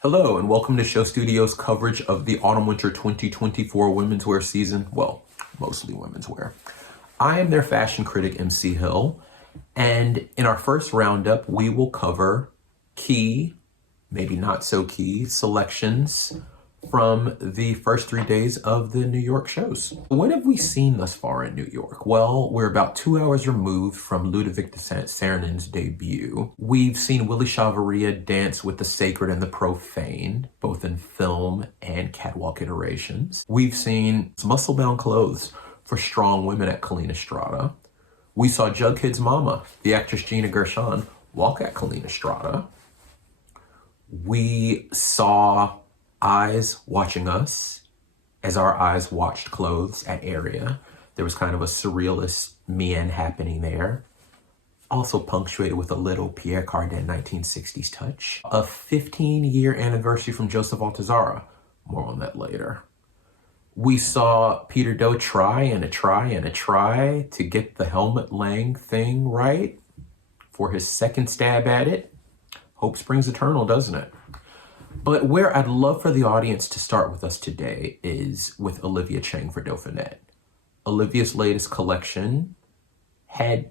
Hello and welcome to Show Studio's coverage of the Autumn-Winter 2024 women's wear season. Well, mostly women's wear. I am their fashion critic, MC Hill, and in our first roundup, we will cover key, maybe not so key, selections from the first 3 days of the New York shows. What have we seen thus far in New York? Well, we're about 2 hours removed from Ludovic de Saint Sernin's debut. We've seen Willie Chavaria dance with the sacred and the profane, both in film and catwalk iterations. We've seen muscle-bound clothes for strong women at Colleen Estrada. We saw Jughead's mama, the actress Gina Gershon, walk at Colleen Estrada. We saw eyes watching us as our eyes watched clothes at Area. There was kind of a surrealist mien happening there. Also punctuated with a little Pierre Cardin 1960s touch. A 15-year anniversary from Joseph Altuzarra. More on that later. We saw Peter Doe try and a try to get the helmet Lang thing right for his second stab at it. Hope springs eternal, doesn't it? But where I'd love for the audience to start with us today is with Olivia Cheng for Dauphinette. Olivia's latest collection had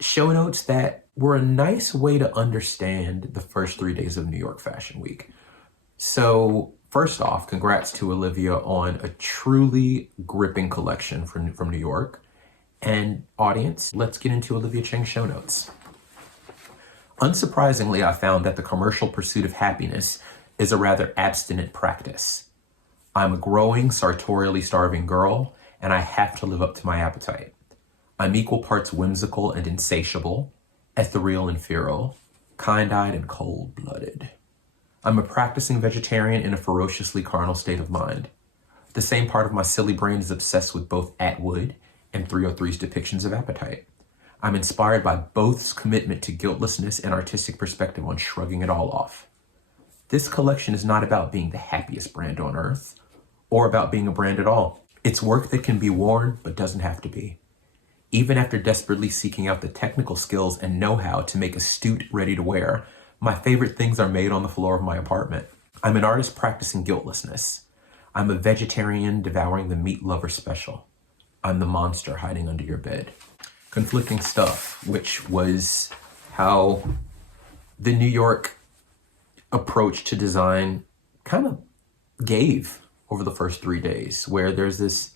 show notes that were a nice way to understand the first 3 days of New York Fashion Week. So first off, congrats to Olivia on a truly gripping collection from New York. And audience, let's get into Olivia Cheng's show notes. Unsurprisingly, I found that the commercial pursuit of happiness is a rather abstinent practice. I'm a growing, sartorially starving girl, and I have to live up to my appetite. I'm equal parts whimsical and insatiable, ethereal and feral, kind-eyed and cold-blooded. I'm a practicing vegetarian in a ferociously carnal state of mind. The same part of my silly brain is obsessed with both Atwood and 303's depictions of appetite. I'm inspired by both's commitment to guiltlessness and artistic perspective on shrugging it all off. This collection is not about being the happiest brand on earth, or about being a brand at all. It's work that can be worn, but doesn't have to be. Even after desperately seeking out the technical skills and know-how to make astute ready-to-wear, my favorite things are made on the floor of my apartment. I'm an artist practicing guiltlessness. I'm a vegetarian devouring the meat lover special. I'm the monster hiding under your bed. Conflicting stuff, which was how the New York approach to design kind of gave over the first 3 days, where there's this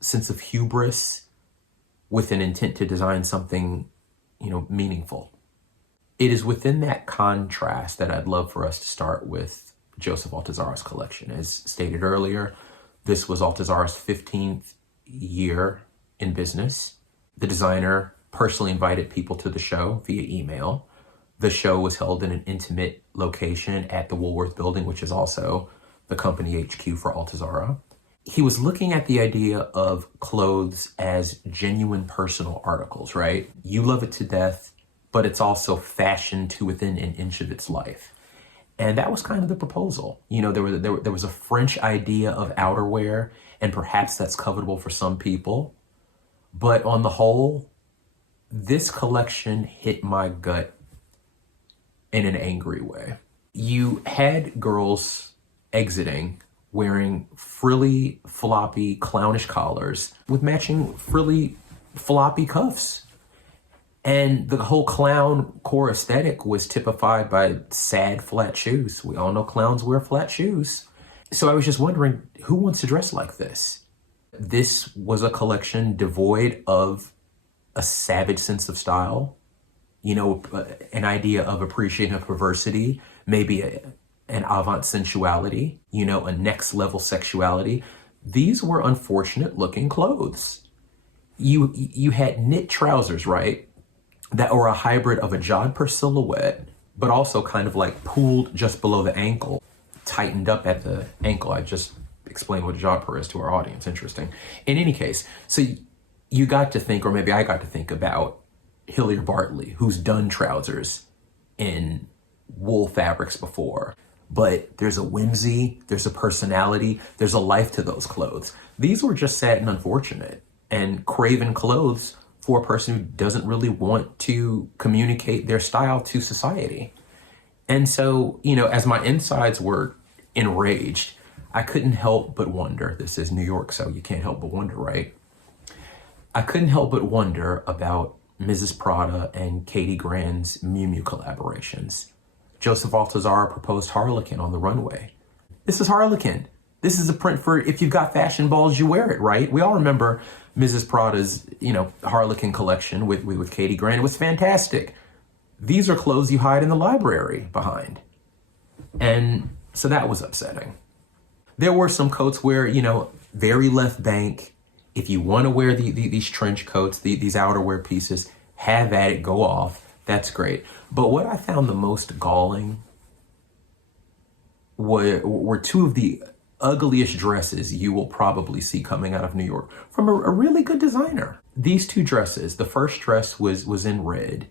sense of hubris with an intent to design something, meaningful. It is within that contrast that I'd love for us to start with Joseph Altuzarra's collection. As stated earlier, this was Altuzarra's 15th year in business. The designer personally invited people to the show via email. The show was held in an intimate location at the Woolworth building, which is also the company HQ for Altuzarra. He was looking at the idea of clothes as genuine personal articles, right? You love it to death, but it's also fashioned to within an inch of its life. And that was kind of the proposal. There was a French idea of outerwear, and perhaps that's covetable for some people. But on the whole, this collection hit my gut in an angry way. You had girls exiting wearing frilly, floppy, clownish collars with matching frilly, floppy cuffs. And the whole clown core aesthetic was typified by sad, flat shoes. We all know clowns wear flat shoes. So I was just wondering, who wants to dress like this? This was a collection devoid of a savage sense of style, an idea of appreciating a perversity, maybe an avant sensuality, a next level sexuality. These were unfortunate looking clothes. You had knit trousers, right? That were a hybrid of a jodhpur silhouette, but also kind of like pooled just below the ankle, tightened up at the ankle. I just explained what jodhpur is to our audience. Interesting. In any case, so you got to think, or maybe I got to think about Hilliard Bartley, who's done trousers in wool fabrics before. But there's a whimsy, there's a personality, there's a life to those clothes. These were just sad and unfortunate and craven clothes for a person who doesn't really want to communicate their style to society. And so, as my insides were enraged, I couldn't help but wonder, this is New York, so you can't help but wonder, right? I couldn't help but wonder about Mrs. Prada and Katie Grand's Miu Miu collaborations. Joseph Altuzarra proposed Harlequin on the runway. This is Harlequin. This is a print for if you've got fashion balls, you wear it, right? We all remember Mrs. Prada's, Harlequin collection with Katie Grand. It was fantastic. These are clothes you hide in the library behind. And so that was upsetting. There were some coats where, very left bank. If you want to wear these trench coats, these outerwear pieces, have at it, go off. That's great. But what I found the most galling were two of the ugliest dresses you will probably see coming out of New York from a really good designer. These two dresses, the first dress was in red,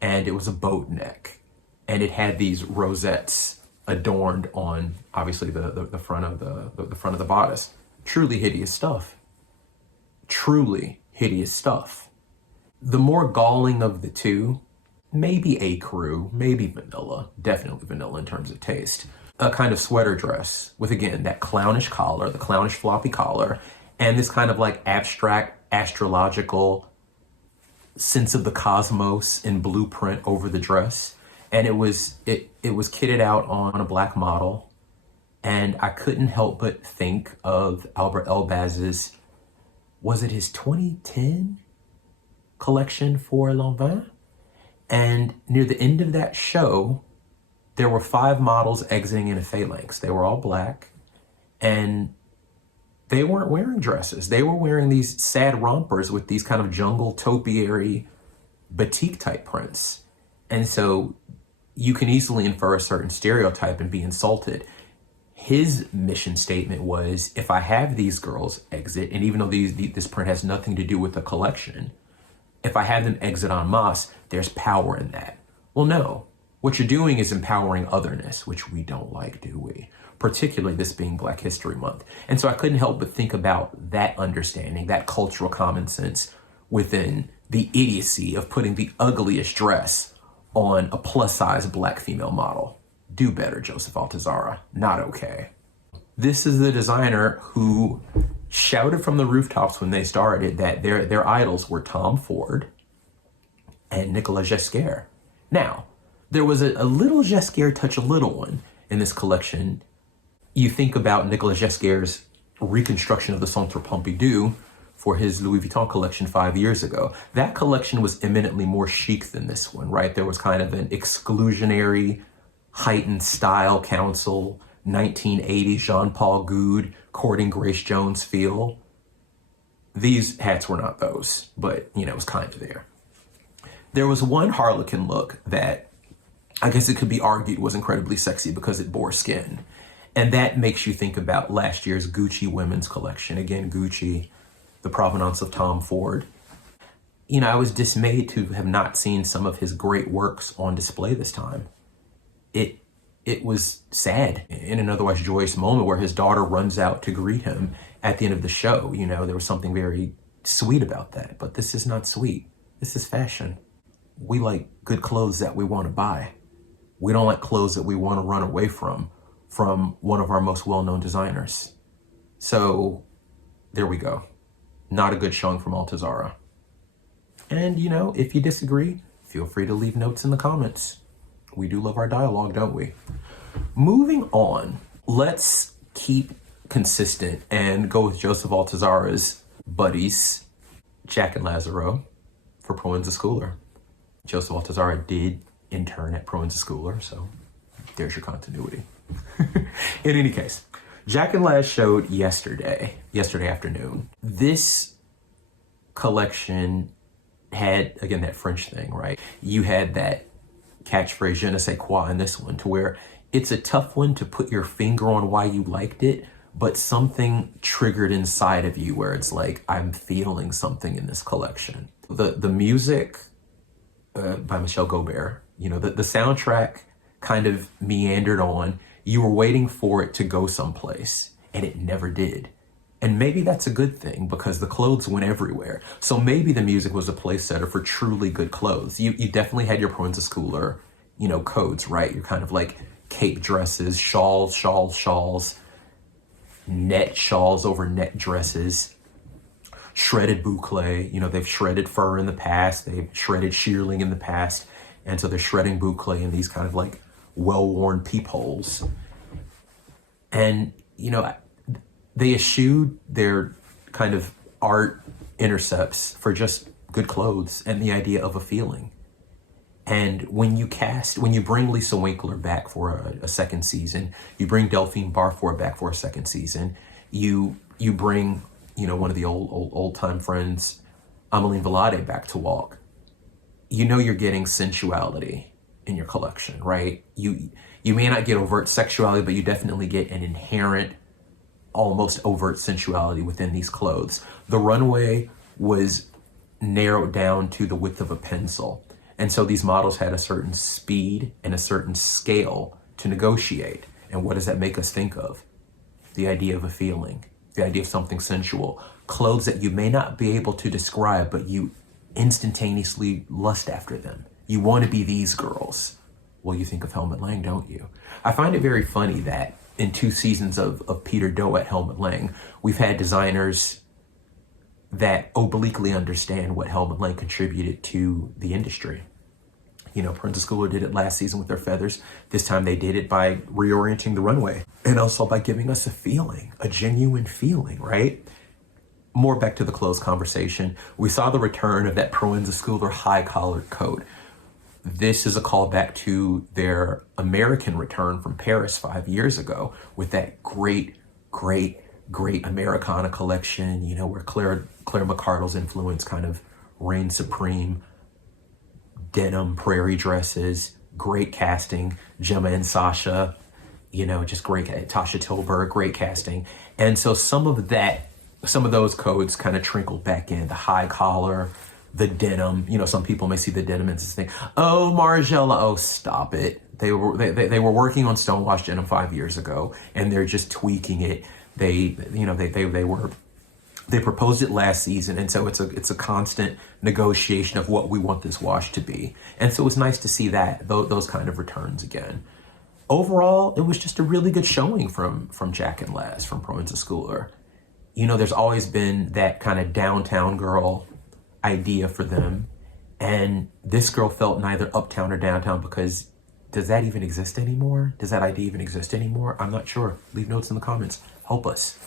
and it was a boat neck, and it had these rosettes adorned on obviously the front of the bodice. Truly hideous stuff. Truly hideous stuff. The more galling of the two, maybe ecru, maybe vanilla, definitely vanilla in terms of taste. A kind of sweater dress with, again, that clownish collar, the clownish floppy collar, and this kind of like abstract astrological sense of the cosmos in blueprint over the dress. And it was kitted out on a black model. And I couldn't help but think of Albert Elbaz's, was it his 2010 collection for Lanvin? And near the end of that show, there were 5 models exiting in a phalanx. They were all black, and they weren't wearing dresses. They were wearing these sad rompers with these kind of jungle topiary batik type prints. And so you can easily infer a certain stereotype and be insulted. His mission statement was, if I have these girls exit, and even though this print has nothing to do with the collection, if I have them exit en masse, there's power in that. Well, no. What you're doing is empowering otherness, which we don't like, do we? Particularly this being Black History Month. And so I couldn't help but think about that understanding, that cultural common sense within the idiocy of putting the ugliest dress on a plus-size Black female model. Do better, Joseph Altuzarra. Not okay. This is the designer who shouted from the rooftops when they started that their idols were Tom Ford and Nicolas Ghesquière. Now, there was a little Ghesquière touch, a little one, in this collection. You think about Nicolas Ghesquière's reconstruction of the Centre Pompidou for his Louis Vuitton collection 5 years ago. That collection was eminently more chic than this one, right? There was kind of an exclusionary, heightened style council, 1980s Jean-Paul Goude, courting Grace Jones feel. These hats were not those, but, it was kind of there. There was one Harlequin look that I guess it could be argued was incredibly sexy because it bore skin. And that makes you think about last year's Gucci women's collection. Again, Gucci, the provenance of Tom Ford. I was dismayed to have not seen some of his great works on display this time. It was sad in an otherwise joyous moment where his daughter runs out to greet him at the end of the show. There was something very sweet about that, but this is not sweet. This is fashion. We like good clothes that we want to buy. We don't like clothes that we want to run away from one of our most well-known designers. So there we go. Not a good showing from Altuzarra. And, if you disagree, feel free to leave notes in the comments. We do love our dialogue, don't we? Moving on, let's keep consistent and go with Joseph Altuzarra's buddies, Jack and Lazaro, for Proenza Schouler. Joseph Altuzarra did intern at Proenza Schouler, so there's your continuity. In any case, Jack and Laz showed yesterday afternoon. This collection had, again, that French thing, right? You had that catchphrase, je ne sais quoi, in this one, to where it's a tough one to put your finger on why you liked it, but something triggered inside of you where it's like, I'm feeling something in this collection. The music by Michel Gaubert, the soundtrack kind of meandered on. You were waiting for it to go someplace, and it never did. And maybe that's a good thing because the clothes went everywhere. So maybe the music was a place setter for truly good clothes. You definitely had your Proenza Schouler, codes, right? You're kind of like cape dresses, shawls, net shawls over net dresses, shredded boucle. They've shredded fur in the past, they've shredded shearling in the past, and so they're shredding boucle in these kind of like well-worn peepholes. And they eschewed their kind of art intercepts for just good clothes and the idea of a feeling. And when you bring Lisa Winkler back for a second season, you bring Delphine Barfour back for a second season, you bring, one of the old time friends, Ameline Valade, back to walk, you're getting sensuality in your collection, right? You may not get overt sexuality, but you definitely get an inherent, almost overt sensuality within these clothes. The runway was narrowed down to the width of a pencil. And so these models had a certain speed and a certain scale to negotiate. And what does that make us think of? The idea of a feeling, the idea of something sensual. Clothes that you may not be able to describe, but you instantaneously lust after them. You want to be these girls. Well, you think of Helmut Lang, don't you? I find it very funny that in 2 seasons of Peter Do at Helmut Lang, we've had designers that obliquely understand what Helmut Lang contributed to the industry. Proenza Schouler did it last season with their feathers. This time they did it by reorienting the runway and also by giving us a feeling, a genuine feeling, right? More back to the clothes conversation. We saw the return of that Proenza Schouler high-collared coat. This is a callback to their American return from Paris 5 years ago with that great Americana collection, where Claire McCardle's influence kind of reigned supreme. Denim, prairie dresses, great casting. Gemma and Sasha, just great. Tasha Tilburg, great casting. And so some of those codes kind of trickled back in. The high collar, the denim. Some people may see the denim and just think, oh, Margiela, oh, stop it. They were working on stonewashed denim 5 years ago, and they're just tweaking it. They proposed it last season, and so it's a constant negotiation of what we want this wash to be. And so it's nice to see those kind of returns again. Overall, it was just a really good showing from Jack and Les, from Proenza Schouler. There's always been that kind of downtown girl idea for them, and this girl felt neither uptown or downtown, because does that even exist anymore? Does that idea even exist anymore? I'm not sure. Leave notes in the comments. Help us.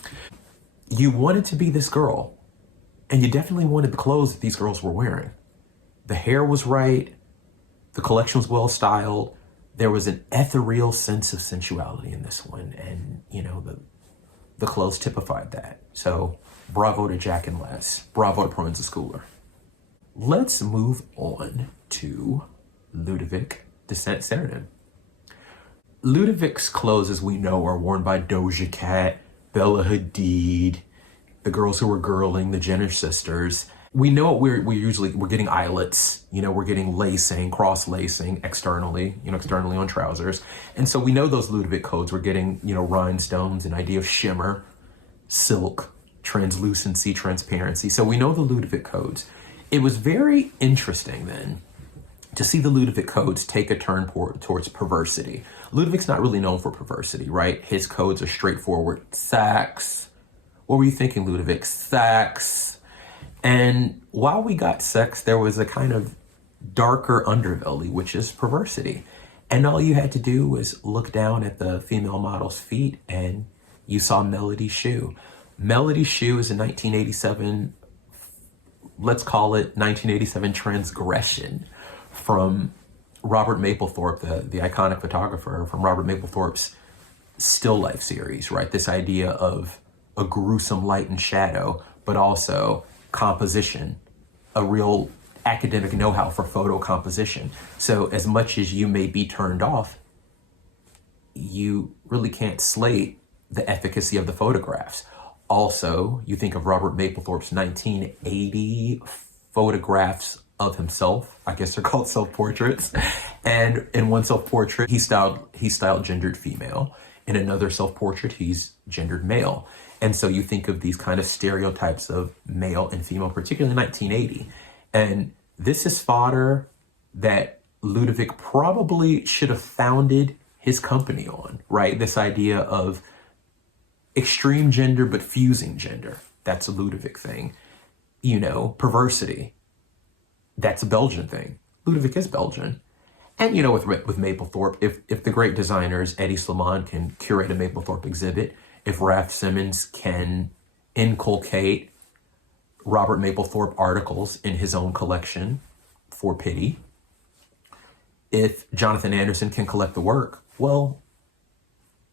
You wanted to be this girl, and you definitely wanted the clothes that these girls were wearing. The hair was right. The collection was well styled. There was an ethereal sense of sensuality in this one, and the clothes typified that. So bravo to Jack and Les. Bravo to Proenza Schouler. Let's move on to Ludovic de Saint Sernin. Ludovic's clothes, as we know, are worn by Doja Cat, Bella Hadid, the girls who were girling, the Jenner sisters. We know we're getting eyelets, we're getting lacing, cross lacing externally on trousers. And so we know those Ludovic codes. We're getting, rhinestones, an idea of shimmer, silk, translucency, transparency. So we know the Ludovic codes. It was very interesting then to see the Ludovic codes take a turn towards perversity. Ludovic's not really known for perversity, right? His codes are straightforward. Sex. What were you thinking, Ludovic? Sex. And while we got sex, there was a kind of darker underbelly, which is perversity. And all you had to do was look down at the female model's feet and you saw Melody Shoe. Melody Shoe is a 1987, let's call it 1987 transgression from Robert Mapplethorpe, the iconic photographer, from Robert Mapplethorpe's Still Life series, right? This idea of a gruesome light and shadow, but also composition, a real academic know-how for photo composition. So as much as you may be turned off, you really can't slate the efficacy of the photographs. Also, you think of Robert Mapplethorpe's 1980 photographs of himself. I guess they're called self-portraits. And in one self-portrait, he styled gendered female. In another self-portrait, he's gendered male. And so you think of these kind of stereotypes of male and female, particularly in 1980. And this is fodder that Ludovic probably should have founded his company on, right? This idea of extreme gender, but fusing gender. That's a Ludovic thing. You know, perversity. That's a Belgian thing. Ludovic is Belgian. And, you know, with Mapplethorpe, if the great designers, Eddie Slimane, can curate a Mapplethorpe exhibit, if Raf Simons can inculcate Robert Mapplethorpe articles in his own collection for pity, if Jonathan Anderson can collect the work, well,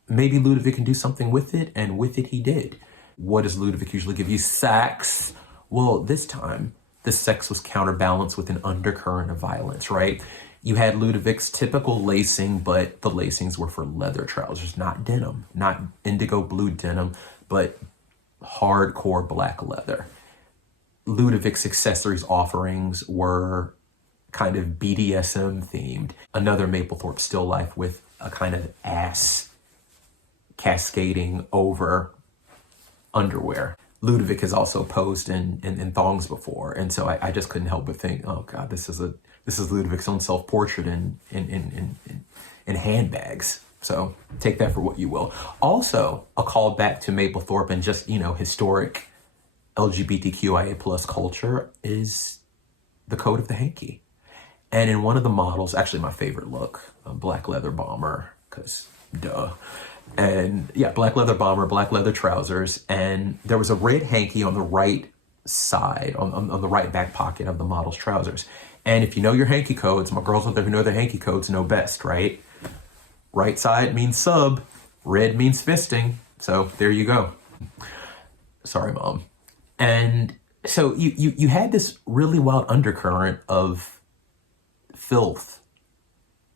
maybe Ludovic can do something with it, and with it he did. What does Ludovic usually give you? Sex. Well, this time, the sex was counterbalanced with an undercurrent of violence, right? You had Ludovic's typical lacing, but the lacings were for leather trousers, not denim, not indigo blue denim, but hardcore black leather. Ludovic's accessories offerings were kind of BDSM themed. Another Mapplethorpe still life with a kind of ass cascading over underwear. Ludovic has also posed in thongs before, and so I just couldn't help but think, oh God, this is Ludovic's own self-portrait in handbags. So take that for what you will. Also, a call back to Mapplethorpe and just, you know, historic LGBTQIA plus culture is the coat of the hanky. And in one of the models, actually my favorite look, a black leather bomber, because duh. And yeah, black leather bomber, black leather trousers, and there was a red hanky on the right side, on the right back pocket of the model's trousers. And if you know your hanky codes, my girls out there who know their hanky codes know best, right? Right side means sub, red means fisting. So there you go. Sorry, Mom. And so you had this really wild undercurrent of filth,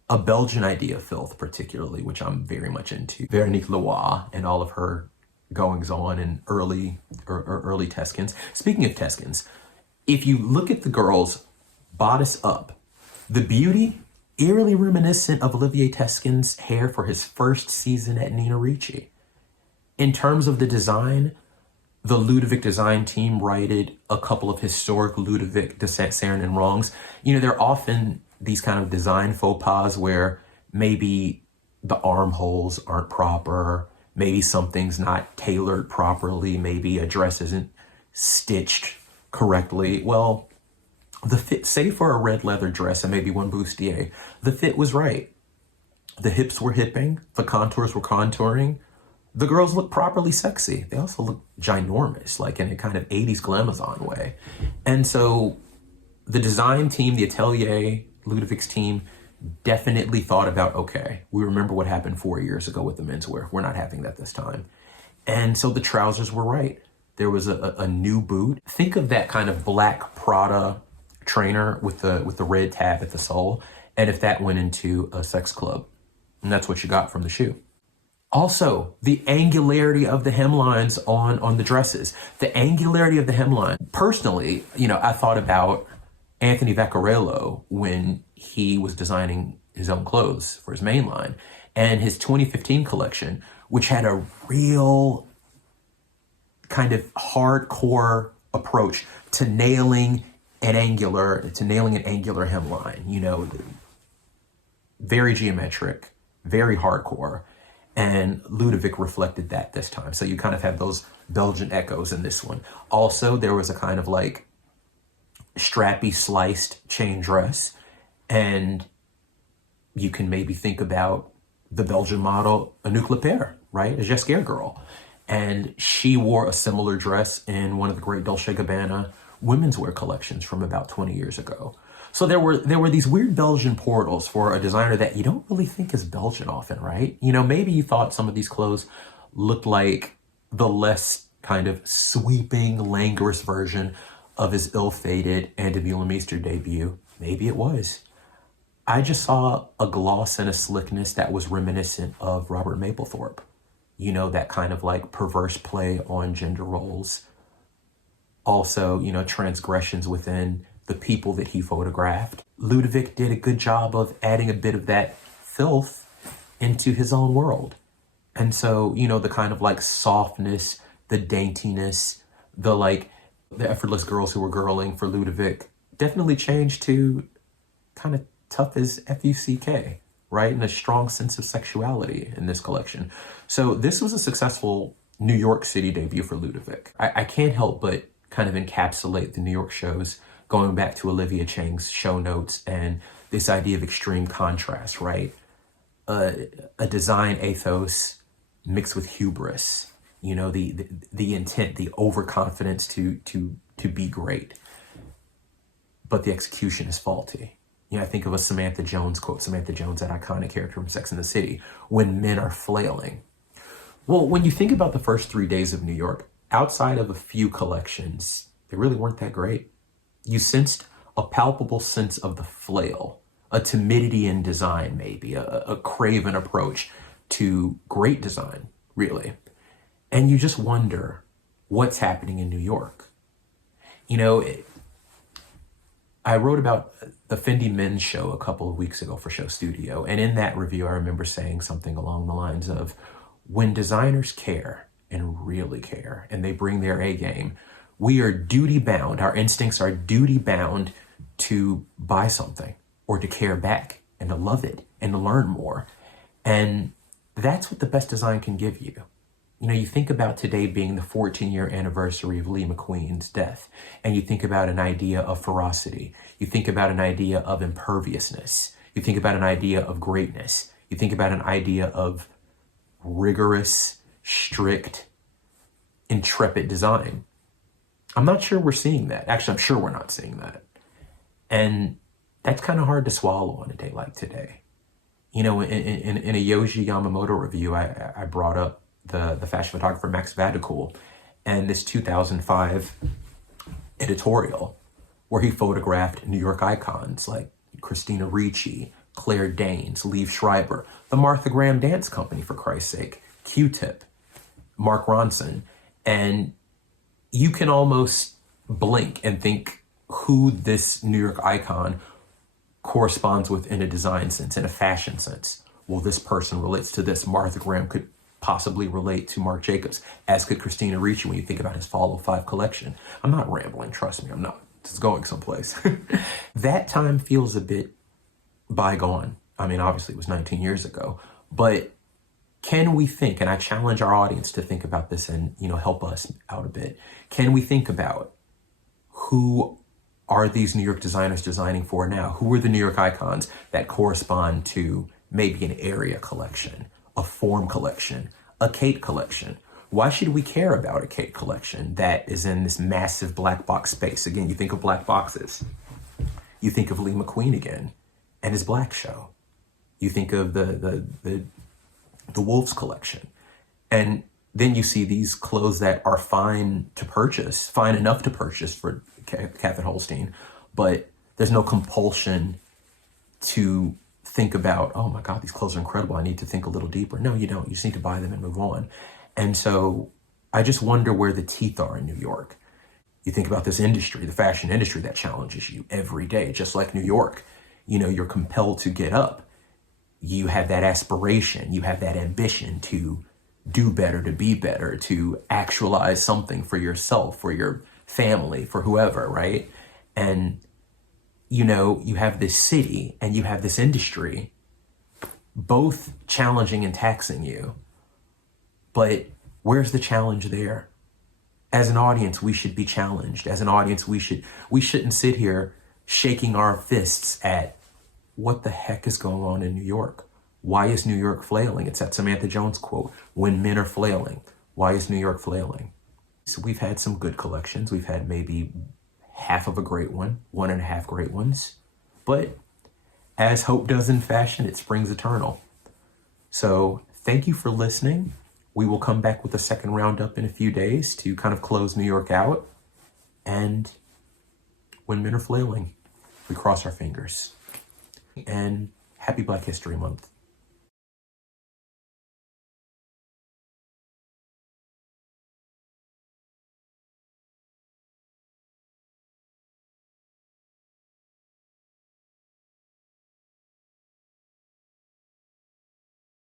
a Belgian idea of filth particularly, which I'm very much into. Veronique Leroy and all of her goings on in early Teskins. Speaking of Teskins, if you look at the girls bodice up, the beauty, eerily reminiscent of Olivier Teskin's hair for his first season at Nina Ricci. In terms of the design, the Ludovic design team righted a couple of historic Ludovic de Saint Sernin wrongs. You know, there are often these kind of design faux pas where maybe the armholes aren't proper, maybe something's not tailored properly, maybe a dress isn't stitched correctly. Well, the fit, say for a red leather dress and maybe one bustier, the fit was right. The hips were hipping, the contours were contouring. The girls looked properly sexy. They also looked ginormous, like in a kind of 80s glamazon way. And so the design team, the Atelier, Ludovic's team, definitely thought about, okay, we remember what happened 4 years ago with the menswear. We're not having that this time. And so the trousers were right. There was a new boot. Think of that kind of black Prada trainer with the red tab at the sole, and if that went into a sex club, and that's what you got from the shoe. Also, the angularity of the hemlines on the dresses, the angularity of the hemline. Personally, you know, I thought about Anthony Vaccarello when he was designing his own clothes for his main line, and his 2015 collection, which had a real kind of hardcore approach to nailing an angular hemline, you know, very geometric, very hardcore. And Ludovic reflected that this time. So you kind of have those Belgian echoes in this one. Also, there was a kind of like strappy sliced chain dress. And you can maybe think about the Belgian model, Anouk Lepere, right? A Jesquer girl. And she wore a similar dress in one of the great Dolce & Gabbana womenswear collections from about 20 years ago. So there were these weird Belgian portals for a designer that you don't really think is Belgian often, right? You know, maybe you thought some of these clothes looked like the less kind of sweeping, languorous version of his ill-fated And de Meulemeester debut. Maybe it was. I just saw a gloss and a slickness that was reminiscent of Robert Mapplethorpe. You know, that kind of like perverse play on gender roles. Also, you know, transgressions within the people that he photographed. Ludovic did a good job of adding a bit of that filth into his own world. And so, you know, the kind of like softness, the daintiness, the effortless girls who were girling for Ludovic definitely changed to kind of tough as F-U-C-K, right? And a strong sense of sexuality in this collection. So this was a successful New York City debut for Ludovic. I can't help but kind of encapsulate the New York shows going back to Olivia Chang's show notes and this idea of extreme contrast, right? A design ethos mixed with hubris, you know, the intent, the overconfidence to be great, but the execution is faulty. You know, I think of a Samantha Jones quote, Samantha Jones, that iconic character from Sex and the City, when men are flailing. Well, when you think about the first 3 days of New York, outside of a few collections, they really weren't that great. You sensed a palpable sense of the flail, a timidity in design, maybe, a craven approach to great design, really. And you just wonder what's happening in New York. You know, I wrote about the Fendi Men's show a couple of weeks ago for Show Studio. And in that review, I remember saying something along the lines of, when designers care and really care, and they bring their A game, we are duty bound, our instincts are duty bound to buy something or to care back and to love it and to learn more. And that's what the best design can give you. You know, you think about today being the 14-year anniversary of Lee McQueen's death, and you think about an idea of ferocity. You think about an idea of imperviousness. You think about an idea of greatness. You think about an idea of rigorous, strict, intrepid design. I'm not sure we're seeing that. Actually, I'm sure we're not seeing that. And that's kind of hard to swallow on a day like today. You know, in a Yohji Yamamoto review, I brought up the fashion photographer Max Vadicool and this 2005 editorial where he photographed New York icons like Christina Ricci, Claire Danes, Liev Schreiber, the Martha Graham Dance Company, for Christ's sake, Q-Tip, Mark Ronson. And you can almost blink and think who this New York icon corresponds with in a design sense, in a fashion sense. Well, this person relates to this. Martha Graham could possibly relate to Marc Jacobs, as could Christina Ricci when you think about his Follow 5 collection. I'm not rambling, trust me, I'm not. It's going someplace. That time feels a bit bygone. I mean, obviously it was 19 years ago, but can we think, and I challenge our audience to think about this and, you know, help us out a bit. Can we think about who are these New York designers designing for now? Who are the New York icons that correspond to maybe an area collection, a form collection, a Kate collection? Why should we care about a Kate collection that is in this massive black box space? Again, you think of black boxes. You think of Lee McQueen again and his black show. You think of the Wolves collection. And then you see these clothes that are fine to purchase, fine enough to purchase for Catherine Holstein, but there's no compulsion to think about, oh my God, these clothes are incredible, I need to think a little deeper. No, you don't. You just need to buy them and move on. And so I just wonder where the teeth are in New York. You think about this industry, the fashion industry, that challenges you every day, just like New York. You know, you're compelled to get up. You have that aspiration, you have that ambition to do better, to be better, to actualize something for yourself, for your family, for whoever, right? And, you know, you have this city and you have this industry, both challenging and taxing you. But where's the challenge there? As an audience, we should be challenged. As an audience, we shouldn't sit here shaking our fists at what the heck is going on in New York. Why is New York flailing? It's that Samantha Jones quote, when men are flailing. Why is New York flailing? So we've had some good collections. We've had maybe half of a great one, 1.5 great ones. But as hope does in fashion, it springs eternal. So thank you for listening. We will come back with a second roundup in a few days to kind of close New York out. And when men are flailing, we cross our fingers. And happy Black History Month.